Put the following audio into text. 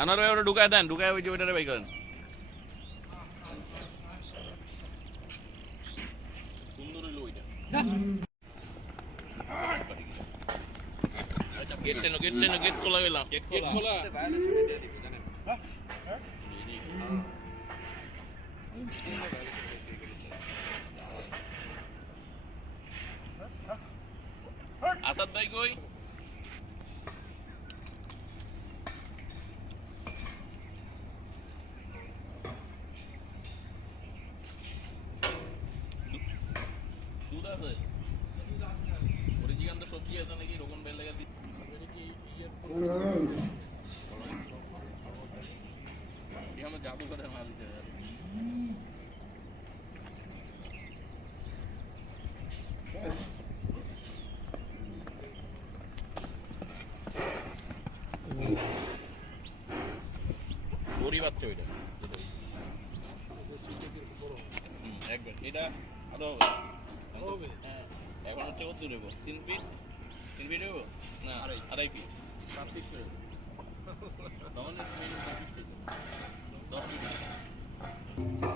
আনার ওটা ঢুকায় দেন, ঢুকায় ওই যে ওইটারে বাই করেন। সুন্দর হইলো ওইটা। আচ্ছা গেট টেনো, গেট টেনো, গেট খোলা গেলাম, গেট খোলা। আসাদ ভাই কই? দুধ আছে? অরিজিনাল সবজি আছে নাকি? রকম বেল লাগা দিই। আমার জাদু করে মাল দিতে দড়ি বাচ্চা ওইটা একবার এটা আরো হবে। হ্যাঁ এখন হচ্ছে কত নেবো? 3 ফিট? 3 ফিট নেবো না? আড়াই ফিট 7 ফিট করে তখন 10 ফিট